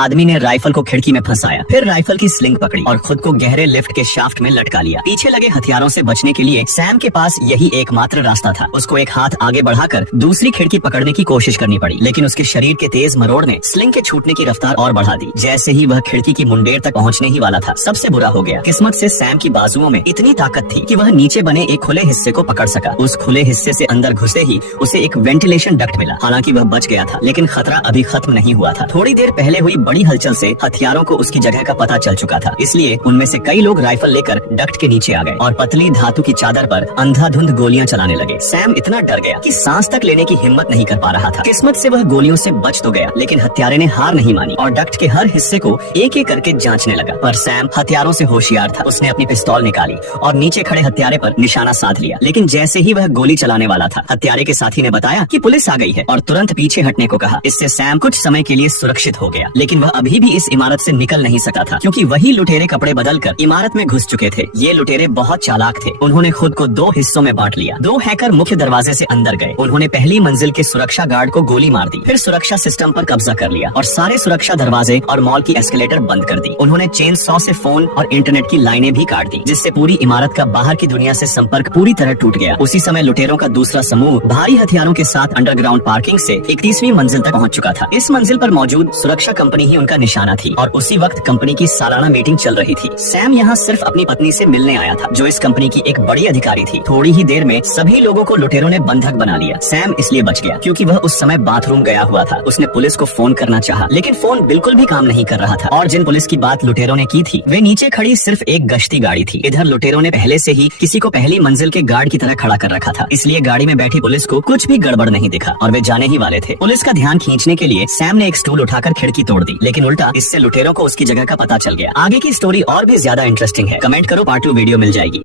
आदमी ने राइफल को खिड़की में फंसाया, फिर राइफल की स्लिंग पकड़ी और खुद को गहरे लिफ्ट के शाफ्ट में लटका लिया। पीछे लगे हथियारों से बचने के लिए सैम के पास यही एकमात्र रास्ता था। उसको एक हाथ आगे बढ़ाकर दूसरी खिड़की पकड़ने की कोशिश करनी पड़ी, लेकिन उसके शरीर के तेज मरोड़ ने स्लिंग के छूटने की रफ्तार और बढ़ा दी। जैसे ही वह खिड़की की मुंडेर तक पहुंचने ही वाला था, सबसे बुरा हो गया। किस्मत से सैम की बाजुओं में इतनी ताकत थी कि वह नीचे बने एक खुले हिस्से को पकड़ सका। उस खुले हिस्से से अंदर घुसते ही उसे एक वेंटिलेशन डक्ट मिला। हालांकि वह बच गया था, लेकिन खतरा अभी खत्म नहीं हुआ था। थोड़ी देर पहले हुई बड़ी हलचल से हथियारों को उसकी जगह का पता चल चुका था, इसलिए उनमें से कई लोग राइफल लेकर डक्ट के नीचे आ गए और पतली धातु की चादर पर अंधाधुंध गोलियां चलाने लगे। सैम इतना डर गया कि सांस तक लेने की हिम्मत नहीं कर पा रहा था। किस्मत से वह गोलियों से बच तो गया, लेकिन हत्यारे ने हार नहीं मानी और डक्ट के हर हिस्से को एक एक करके जांचने लगा। पर सैम हथियारों से होशियार था। उसने अपनी पिस्तौल निकाली और नीचे खड़े हत्यारे पर निशाना साध लिया। लेकिन जैसे ही वह गोली चलाने वाला था, हत्यारे के साथी ने बताया कि पुलिस आ गई है और तुरंत पीछे हटने को कहा। इससे सैम कुछ समय के लिए सुरक्षित हो गया, लेकिन वह अभी भी इस इमारत से निकल नहीं सका था, क्योंकि वही लुटेरे कपड़े बदलकर इमारत में घुस चुके थे। ये लुटेरे बहुत चालाक थे। उन्होंने खुद को दो हिस्सों में बांट लिया। दो हैकर मुख्य दरवाजे से अंदर गए। उन्होंने पहली मंजिल के सुरक्षा गार्ड को गोली मार दी, फिर सुरक्षा सिस्टम पर कब्जा कर लिया और सारे सुरक्षा दरवाजे और मॉल की एस्केलेटर बंद कर दी। उन्होंने चेन सॉ से फोन और इंटरनेट की लाइनें भी काट दी, जिससे पूरी इमारत का बाहर की दुनिया से संपर्क पूरी तरह टूट गया। उसी समय लुटेरों का दूसरा समूह भारी हथियारों के साथ अंडरग्राउंड पार्किंग से 31वीं मंजिल तक पहुंच चुका था। इस मंजिल पर मौजूद सुरक्षा कंपनी ही उनका निशाना थी और उसी वक्त कंपनी की सालाना मीटिंग चल रही थी। सैम यहाँ सिर्फ अपनी पत्नी से मिलने आया था, जो इस कंपनी की एक बड़ी अधिकारी थी। थोड़ी ही देर में सभी लोगों को लुटेरों ने बंधक बना लिया। सैम इसलिए बच गया क्योंकि वह उस समय बाथरूम गया हुआ था। उसने पुलिस को फोन करना चाहा, लेकिन फोन बिल्कुल भी काम नहीं कर रहा था और जिन पुलिस की बात लुटेरों ने की थी, वे नीचे खड़ी सिर्फ एक गश्ती गाड़ी थी। इधर लुटेरों ने पहले से ही किसी को पहली मंजिल के गार्ड की तरह खड़ा कर रखा था, इसलिए गाड़ी में बैठी पुलिस को कुछ भी गड़बड़ नहीं दिखा और वे जाने ही वाले थे। पुलिस का ध्यान खींचने के लिए सैम ने एक स्टूल उठाकर खिड़की तोड़ दी, लेकिन उल्टा इससे लुटेरों को उसकी जगह का पता चल गया। आगे की स्टोरी और भी ज्यादा इंटरेस्टिंग है। कमेंट करो, पार्ट 2 वीडियो मिल जाएगी।